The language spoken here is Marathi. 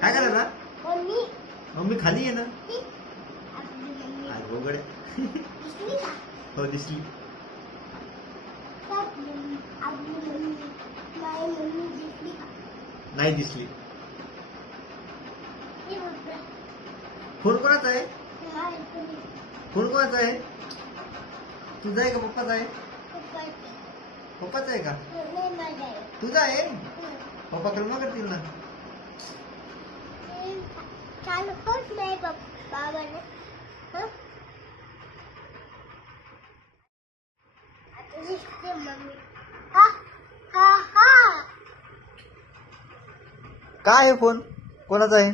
काय करायला? मम्मी मम्मी खाली आहे ना. आपली मम्मी अरे उघड. दिसली का? हो दिसली. आपली मम्मी माझी मम्मी दिसली का? नाही दिसली. हे बघ. फोन कोणाचा आहे? माझी मम्मी फोन कोणाचा आहे? तुझा आहे का पप्पाचा आहे? पप्पाची. पप्पाचा आहे का? नाही माझा आहे. तुझा आहे? पप्पा कलमा करतील ना. चालू होत नाही बाबाने. आता दिसते मम्मी. हा हा हा. काय आहे फोन? कोणाचा आहे?